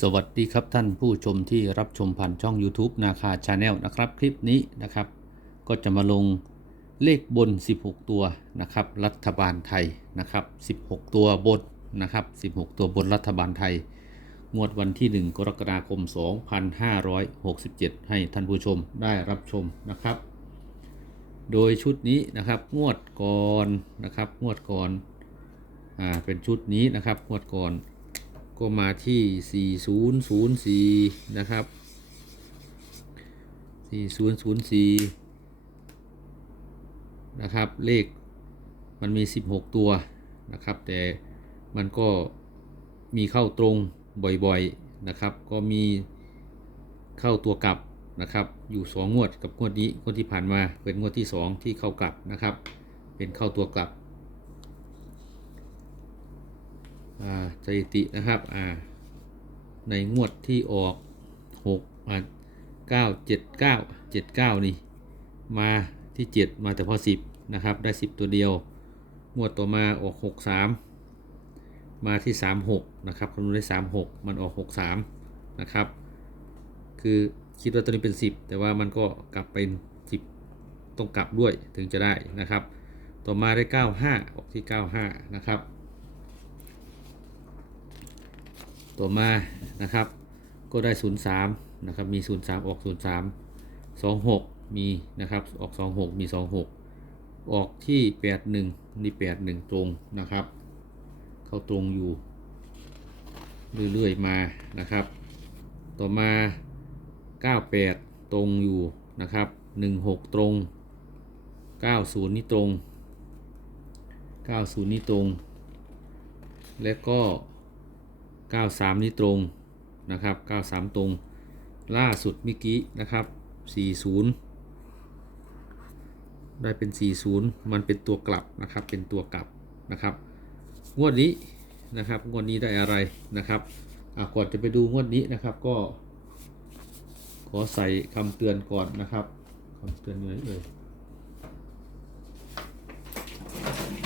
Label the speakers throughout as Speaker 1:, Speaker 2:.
Speaker 1: สวัสดีครับท่านผู้ชมที่รับชมผ่านช่อง YouTube นาคาชาแนลนะครับ คลิปนี้นะครับ ก็จะมาลงเลขบน 16 ตัวนะครับ รัฐบาลไทยนะครับ 16 ตัวบนนะครับ 16 ตัวบนรัฐบาลไทย งวดวันที่ 1 กรกฎาคม 2567 ให้ท่านผู้ชมได้รับชมนะครับ โดยชุดนี้นะครับงวดก่อนนะครับงวดก่อนอ่าเป็นชุดนี้นะครับงวดก่อน ก็มาที่ 4004 นะครับ 4004 นะครับ เลขมันมี 16 ตัวนะครับ แต่มันก็มีเข้าตรงบ่อยๆนะครับ ก็มีเข้าตัวกลับนะครับ อยู่ 2 งวดกับงวดนี้ งวดที่ผ่านมาเป็นงวดที่ 2 ที่เข้ากลับนะครับ เป็นเข้าตัวกลับ อ่า สถิตินะครับในงวดที่ออก6อ่า9 7 9 7 9 นี่ มาที่ 7 มาแต่พอ 10 นะครับ ได้ 10 ตัวเดียว งวดต่อมาออก 6 3 มาที่ 3 6 นะครับคำนวณได้ 3 6 มันออก 6 3 นะครับ คือคิดว่าตัวนี้เป็น 10 แต่ว่ามันก็กลับเป็น 10 ต้องกลับด้วยถึงจะได้นะครับ ต่อมาได้ 95 ออกที่ 95 นะครับ ต่อมานะครับ ก็ได้ 03 นะครับ มี 03 ออก 03 26 มีนะครับ ออก 26 มี 26 ออกที่ 81 นี่ 81 ตรงนะครับ เข้าตรงอยู่ เรื่อยๆมานะครับ ต่อมา 98 ตรงอยู่นะครับ 16 ตรง 90 นี่ตรง 90 นี่ตรง และก็ 93 นี่ตรงนะครับ 93 ตรง ล่าสุดเมื่อกี้นะครับ 40 ได้เป็น 40 มันเป็นตัวกลับนะครับ เป็นตัวกลับนะครับ งวดนี้นะครับ งวดนี้ได้อะไรนะครับก่อนจะไปดูงวดนี้นะครับก็ ขอใส่คำเตือนก่อนนะครับคำเตือนอยู่ไหนเอ่ย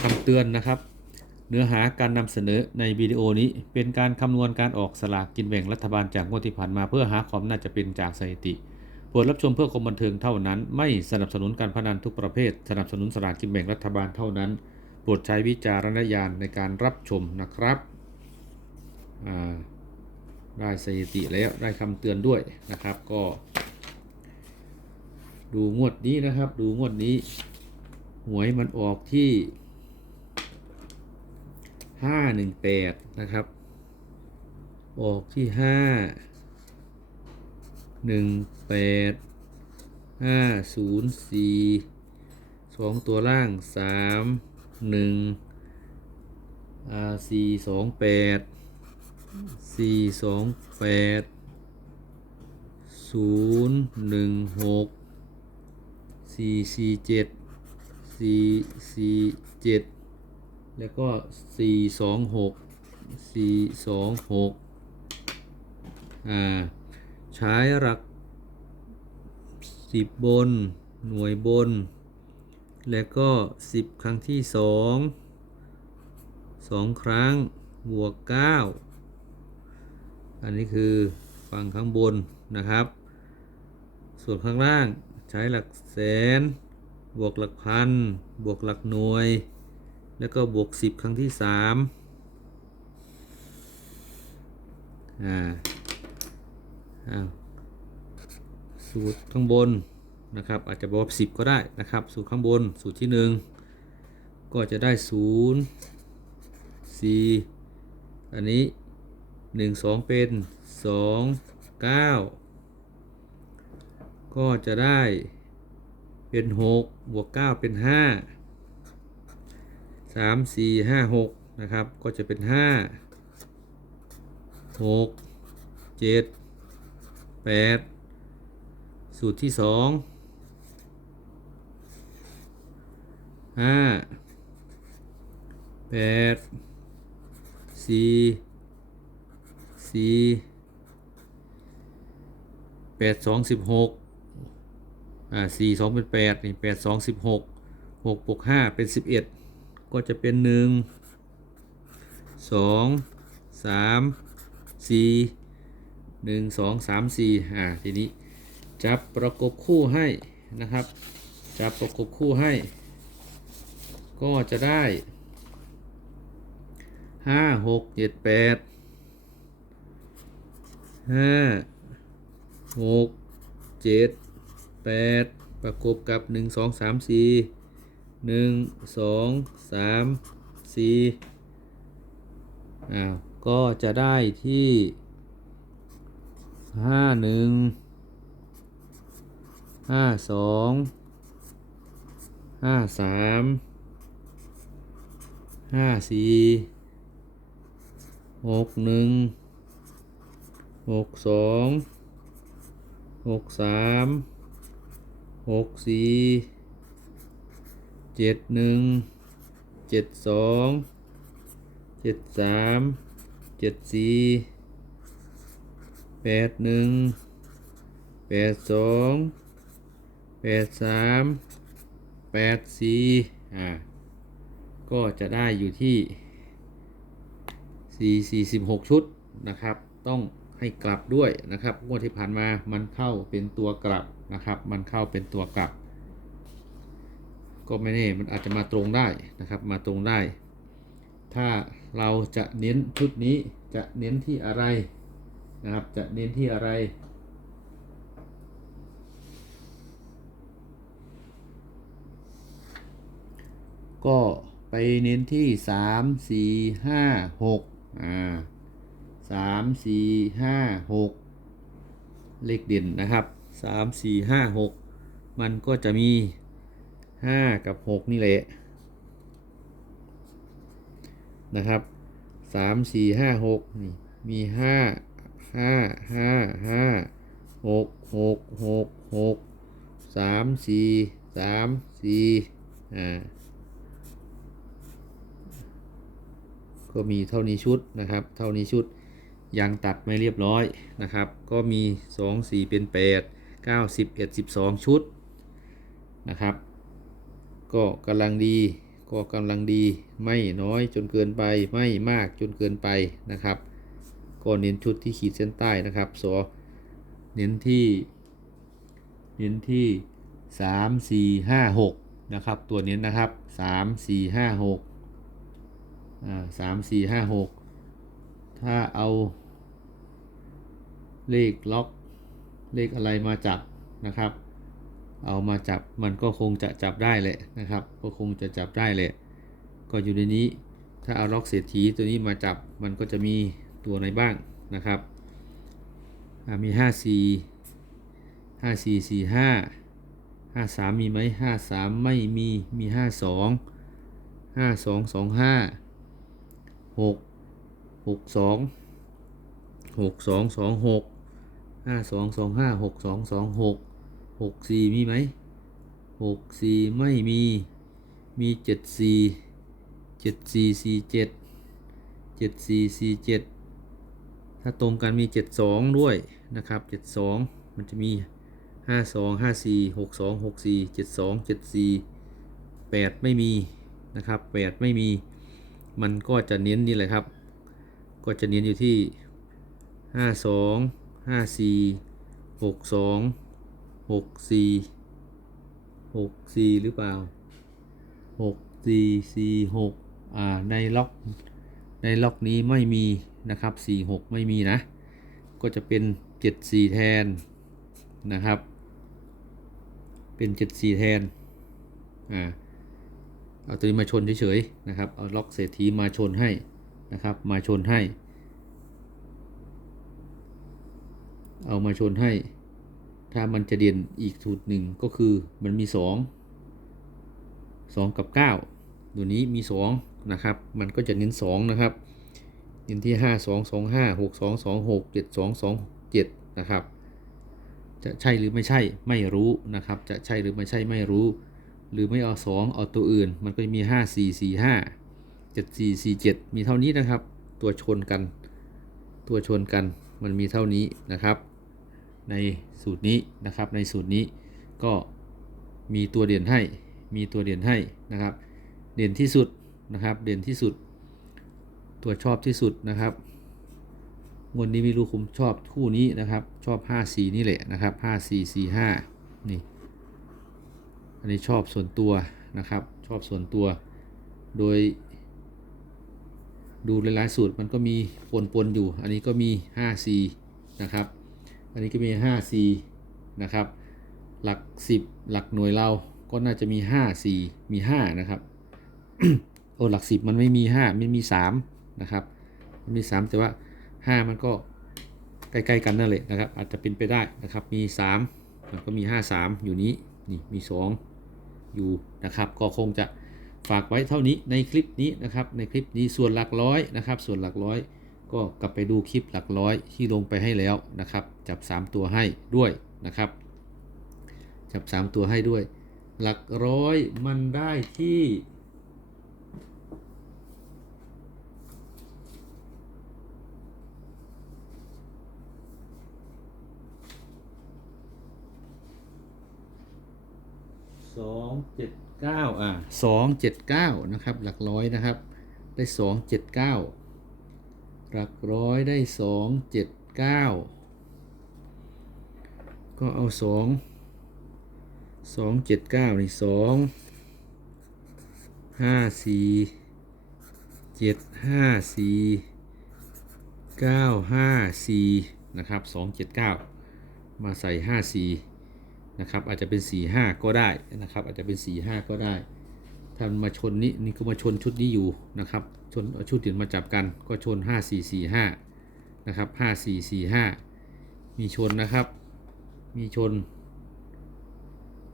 Speaker 1: คำเตือนนะครับ เนื้อหาการนำเสนอในวิดีโอนี้เป็นการคำนวณการออกสลากกินแบ่งรัฐบาลจากงวดที่ผ่านมาเพื่อหาความน่าจะเป็นจากสถิติโปรดรับชมเพื่อความบันเทิงเท่านั้น ไม่สนับสนุนการพนันทุกประเภท สนับสนุนสลากกินแบ่งรัฐบาลเท่านั้น โปรดใช้วิจารณญาณในการรับชมนะครับได้สถิติแล้วได้คำเตือนด้วยนะครับก็ ดูงวดนี้นะครับ ดูงวดนี้ หวยมันออกที่ ห้าหนึ่งแปดนะครับ ออกที่ห้าหนึ่งแปดห้าศูนย์สี่สองตัวล่างสามหนึ่งอ่าสี่สองแปดสี่สองแปดศูนย์หนึ่งหกสี่สี่เจ็ดสี่สี่เจ็ด แล้วก็ 4 2 6 4 2 6อ่าใช้หลัก 10 บน หน่วยบน แล้วก็ 10 ครั้งที่ 2 2 ครั้ง บวก 9 อันนี้คือฝั่งข้างบนนะครับ ส่วนข้างล่างใช้หลักแสน บวกหลักพัน บวกหลักหน่วย แล้วก็บวก 10 ครั้งที่3อ่าอ้าวสูตรข้างบนนะครับ อาจจะบอก10 ก็ได้นะครับ สูตรข้างบนสูตรที่ 1 ก็จะได้ 0 4 อันนี้ 1 2 เป็น 2 9ก็จะได้เป็น 6 บวก 9 เป็น 5 สามสี่ห้าหกนะครับ ก็จะเป็นห้าหกเจ็ดแปดสูตรที่สองห้าแปดสี่สี่แปดสองสิบหกอ่าสี่สองเป็นแปดนี่แปดสองสิบหกหกบวกห้าเป็นสิบเอ็ด ก็จะเป็นหนึ่งสองสามสี่หนึ่งสองสามสี่อ่าทีนี้จับประกบคู่ให้นะครับ จับประกบคู่ให้ ก็จะได้ห้าหกเจ็ดแปดห้าหกเจ็ดแปดประกบกับหนึ่งสองสามสี่ หนึ่งสองสามสี่อ้าก็จะได้ที่ห้าหนึ่งห้าสองห้าสามห้าสี่หกหนึ่งหกสองหกสามหกสี่ เจ็ดหนึ่งเจ็ดสองเจ็ดสามเจ็ดสี่แปดหนึ่งแปดสองแปดสามแปดสี่อ่าก็จะได้อยู่ที่ 4 46 ชุดนะครับ ต้องให้กลับด้วยนะครับงวดที่ผ่านมามันเข้าเป็นตัวกลับนะครับ มันเข้าเป็นตัวกลับ ก็ไม่แน่มันอาจจะมาตรงได้นะครับมาตรงได้ ถ้าเราจะเน้นชุดนี้จะเน้นที่อะไรนะครับจะเน้นที่อะไรก็ไปเน้นที่สามสี่ห้าหกอ่าสามสี่ห้าหกเลขเด่นนะครับสามสี่ห้าหกมันก็จะมี ห้ากับหกนี่แหละนะครับสามสี่ห้าหกนี่มีห้าห้าห้าห้าหกหกหกหกสามสี่สามสี่อ่าก็มีเท่านี้ชุดนะครับ เท่านี้ชุดยังตัดไม่เรียบร้อยนะครับ ก็มี 2 4 เป็น 8 9 10 11 12 ชุดนะครับ ก็กำลังดี ก็กำลังดีไม่น้อยจนเกินไปไม่มากจนเกินไปนะครับ ก็เน้นชุดที่ขีดเส้นใต้นะครับสอเน้นที่ เน้นที่ 3 4 5 6 นะครับ ตัวเน้นนะครับ 3 4 5 6อ่าสามสี่ห้าหกถ้าเอาเลขล็อกเลขอะไรมาจับนะครับ เอามาจับมันก็คงจะจับได้แหละนะครับ ก็คงจะจับได้แหละก็อยู่ในนี้ถ้าเอาล็อกเศรษฐีตัวนี้มาจับมันก็จะมีตัวไหนบ้างนะครับ มีห้าสี่ห้าสี่สี่ห้าห้าสามมีไหมห้าสามไม่มี มีห้าสองห้าสองสองห้าหกหกสอง หกสี่มีไหมหกสี่ไม่มีมีเจ็ดสี่เจ็ดสี่สี่เจ็ดเจ็ดสี่สี่เจ็ดถ้าตรงกันมีเจ็ดสองด้วยนะครับเจ็ดสองมันจะมีห้าสองห้าสี่หกสองหกสี่เจ็ดสองเจ็ดสี่แปดไม่มีนะครับแปดไม่มีมันก็จะเน้นนี่แหละครับ ก็จะเน้นอยู่ที่5 2 5 4 6 2 6 4 6 4 หกซีหรือเปล่า6 4 4 6อ่าในล็อกในล็อกนี้ไม่มีนะครับ4 6ไม่มีนะ ก็จะเป็น7 4แทนนะครับ เป็น7 4แทนอ่าเอาตัวนี้มาชนเฉยๆนะครับ เอาล็อกเศรษฐีมาชนให้นะครับ มาชนให้ เอามาชนให้ ถ้ามันจะเด่นอีกสูตรหนึ่งก็คือมันมี 2 2 กับ 9 ตัวนี้มี 2 นะครับ มันก็จะเน้น 2 นะครับ เน้นที่ 5 2 2 5 6 2 2 6 7 2 2 7 นะครับ จะใช่หรือไม่ใช่ไม่รู้นะครับ จะใช่หรือไม่ใช่ไม่รู้ หรือไม่เอา 2 เอาตัวอื่น มันก็จะมี 5 4 4 5 7 4 4 7 มีเท่านี้นะครับ ตัวชนกัน ตัวชนกันมันมีเท่านี้นะครับ ในสูตรนี้นะครับ ในสูตรนี้ก็มีตัวเด่นให้ มีตัวเด่นให้นะครับ เด่นที่สุดนะครับ เด่นที่สุด ตัวชอบที่สุดนะครับงวดนี้ไม่รู้ผมชอบคู่นี้นะครับ ชอบห้าสี่นี่แหละนะครับห้าสี่สี่ห้านี่ อันนี้ชอบส่วนตัวนะครับ ชอบส่วนตัว โดย ดูหลายๆสูตรมันก็มีปนปนๆอยู่ อันนี้ก็มี 5 4 นะครับ อันนี้ก็มี5 4นะครับ หลัก 10 หลักหน่วยเราก็น่าจะมี5 4มี 5 นะครับโอ้หลัก 10 มันไม่มี 5 มันมี 3 นะครับ มันมี 3 แต่ว่า 5 มันก็ใกล้ๆกันนั่นแหละนะครับ อาจจะเป็นไปได้นะครับ มี3แล้วก็มี 5 3 อยู่นี้นี่มี 2 อยู่นะครับ ก็คงจะฝากไว้เท่านี้ในคลิปนี้นะครับ ในคลิปนี้ส่วนหลักร้อยนะครับ ส่วนหลักร้อย ก็กลับไปดูคลิปหลักร้อยที่ลงไปให้แล้วนะครับ จับ 3 ตัวให้ด้วยนะครับ จับ 3 ตัวให้ด้วย หลักร้อยมันได้ที่ สองเจ็ดเก้าอ่าสองเจ็ดเก้านะครับ หลักร้อยนะครับ ได้สองเจ็ดเก้า หลักร้อยได้สองเจ็ดเก้าก็เอาสองสองเจ็ดเก้านี่สองห้าสี่เจ็ดห้าสี่เก้าห้าสี่นะครับสองเจ็ดเก้ามาใส่ห้าสี่นะครับอาจจะเป็น4 5ก็ได้นะครับอาจจะเป็น4 5ก็ได้ ถ้ามันมาชนนี้นี่ก็มาชนชุดนี้อยู่นะครับชนชุดอื่นมาจับกันก็ชน 5 4 4 5นะครับ5 4 4 5 มีชนนะครับ มีชน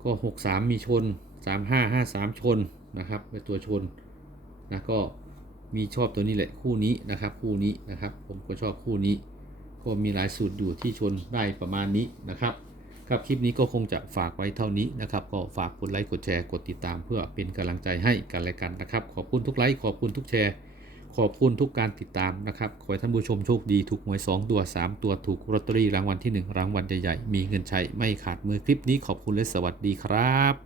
Speaker 1: ก็ 6 3 มีชน 3 5 5 3 ชนนะครับเป็นตัวชนนะก็มีชอบตัวนี้แหละคู่นี้นะครับ คู่นี้นะครับ ผมก็ชอบคู่นี้ ก็มีหลายสูตรอยู่ที่ชนได้ประมาณนี้นะครับ ครับคลิปนี้ก็คงจะฝากไว้เท่านี้นะครับ ก็ฝากกดไลค์กดแชร์กดติดตาม เพื่อเป็นกำลังใจให้กันและกันนะครับ ขอบคุณทุกไลค์ขอบคุณทุกแชร์ ขอบคุณทุกการติดตามนะครับ ขอให้ท่านผู้ชมโชคดีถูกหวย 2 ตัว 3 ตัวถูกลอตเตอรี่รางวัลที่ 1 รางวัลใหญ่ๆมีเงินใช้ไม่ขาดมือคลิปนี้ขอบคุณและสวัสดีครับ